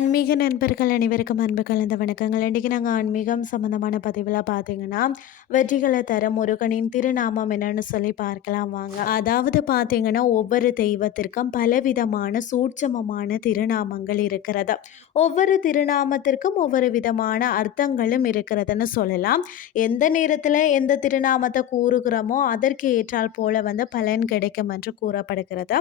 ஆன்மீக நண்பர்கள் அனைவருக்கும் அன்பு கலந்த வணக்கங்கள். இன்றைக்கி நாங்கள் ஆன்மீகம் சம்மந்தமான பதிவில் பார்த்தீங்கன்னா வெற்றிகளை தர முருகனின் திருநாமம் என்னன்னு சொல்லி பார்க்கலாம் வாங்க. அதாவது பார்த்தீங்கன்னா ஒவ்வொரு தெய்வத்திற்கும் பலவிதமான சூட்சமமான திருநாமங்கள் இருக்கிறது. ஒவ்வொரு திருநாமத்திற்கும் ஒவ்வொரு விதமான அர்த்தங்களும் இருக்கிறதுன்னு சொல்லலாம். எந்த நேரத்தில் எந்த திருநாமத்தை கூறுகிறோமோ அதற்கு ஏற்றால் போல வந்து பலன் கிடைக்கும் என்று கூறப்படுகிறது.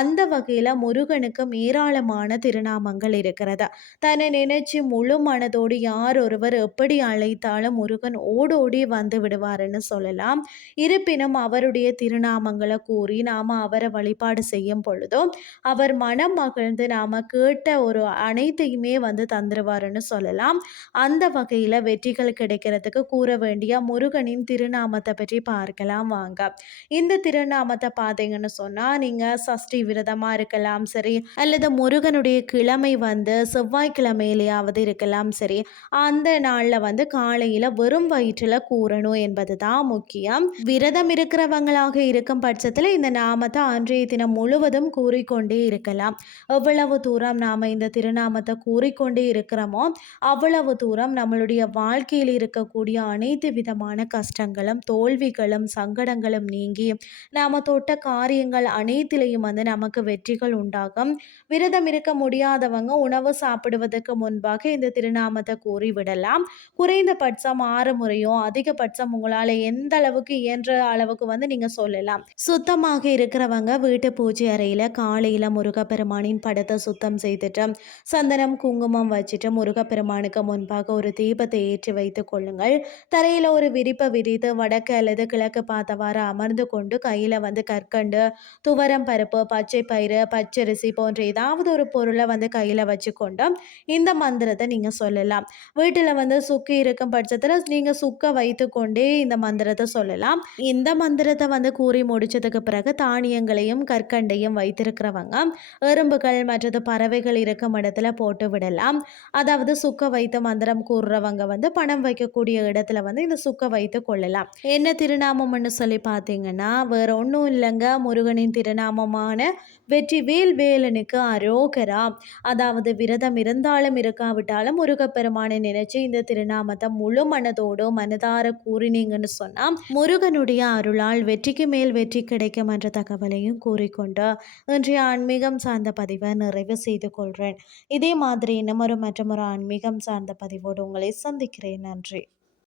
அந்த வகையில் முருகனுக்கும் ஏராளமான திருநாமங்கள் இருக்கிறது. தன்னை நினைச்சு முழு மனதோடு யார் ஒருவர் எப்படி அழைத்தாலும் முருகன் ஓடோடி வந்து விடுவாருன்னு சொல்லலாம். இருப்பினும் அவருடைய திருநாமங்களை கூறி நாம் அவரை வழிபாடு செய்யும் பொழுதும் அவர் மனம் மகிழ்ந்து நாம் கேட்ட ஒரு அனைத்தையுமே வந்து தந்துருவாருன்னு சொல்லலாம். அந்த வகையில் வெற்றிகள் கிடைக்கிறதுக்கு கூற வேண்டிய முருகனின் திருநாமத்தை பற்றி பார்க்கலாம் வாங்க. இந்த திருநாமத்தை பார்த்தீங்கன்னு சொன்னால் நீங்கள் சஷ்டி விரதமாக இருக்கலாம் சரி அல்லது முருகனுடைய கிழமை வந்து செவ்வாய்க்கிழமையிலேயாவது இருக்கலாம். சரி அந்த நாளில் வந்து காலையில் வெறும் வயிற்றில் கூறணும் என்பது தான் முக்கியம். விரதம் இருக்கிறவங்களாக இருக்கும் பட்சத்தில் இந்த நாமத்தை அன்றைய தினம் முழுவதும் கூறிக்கொண்டே இருக்கலாம். எவ்வளவு தூரம் நாம் இந்த திருநாமத்தை கூறிக்கொண்டே இருக்கிறோமோ அவ்வளவு தூரம் நம்மளுடைய வாழ்க்கையில் இருக்கக்கூடிய அனைத்து விதமான கஷ்டங்களும் தோல்விகளும் சங்கடங்களும் நீங்கி நாம் தொட்ட காரியங்கள் அனைத்திலையும் வந்து நமக்கு வெற்றிகள் உண்டாகும். விரதம் இருக்க முடியாதவங்க உணவு சாப்பிடுவதற்கு முன்பாக இந்த திருநாமத்தை கூறிவிடலாம். குறைந்தபட்சம் ஆறு முறையும் அதிகபட்சம் உங்களால் எந்த அளவுக்கு இயன்ற அளவுக்கு வந்து நீங்கள் சொல்லலாம். சுத்தமாக இருக்கிறவங்க வீட்டு பூஜை அறையில் காலையில் முருகப்பெருமானின் படத்தை சுத்தம் செய்துட்டு சந்தனம் குங்குமம் வச்சுட்டு முருகப்பெருமானுக்கு முன்பாக ஒரு தீபத்தை ஏற்றி வைத்துக் கொள்ளுங்கள். தரையில் ஒரு விரிப்பை விரித்து வடக்கு அல்லது கிழக்கு பார்த்தவாறு அமர்ந்து கொண்டு கையில் வந்து கற்கண்டு துவரம் பருப்பு பச்சை பயிறு பச்சரிசி போன்ற ஏதாவது ஒரு பொருளை வந்து கையில் வச்சுக்கொண்டு இந்த மந்திரத்தை நீங்கள் சொல்லலாம். வீட்டில் வந்து சுக்கு இருக்கும் பட்சத்தில் நீங்கள் சுக்கை வைத்துக்கொண்டே இந்த மந்திரத்தை சொல்லலாம். இந்த மந்திரத்தை வந்து கூறி முடிச்சதுக்கு பிறகு தானியங்களையும் கற்கண்டையும் வைத்திருக்கிறவங்க எறும்புகள் மற்றது பறவைகள் இருக்கும் இடத்துல போட்டு விடலாம். அதாவது சுக்க வைத்து மந்திரம் கூறுறவங்க வந்து பணம் வைக்கக்கூடிய இடத்துல வந்து இந்த சுக்க வைத்து கொள்ளலாம். என்ன திருநாமம்னு சொல்லி பார்த்தீங்கன்னா வேற ஒன்றும் இல்லைங்க. முருகனின் திருநாமமான வெற்றி வேல் வேலனுக்கு அரோகரா. அதாவது விரதம் இருந்தாலும் இருக்காவிட்டாலும் முருகப்பெருமானை நினைச்சு இந்த திருநாமத்தை முழு மனதோடு மனதார கூறினீங்கன்னு சொன்னால் முருகனுடைய அருளால் வெற்றிக்கு மேல் வெற்றி கிடைக்கும் என்ற தகவலையும் கூறிக்கொண்டு இன்றைய ஆன்மீகம் சார்ந்த பதிவை நிறைவு செய்து கொள்கிறேன் இதே மாதிரி இன்னமொரு ஒரு ஆன்மீகம் சார்ந்த பதிவோடு உங்களை சந்திக்கிறேன். நன்றி.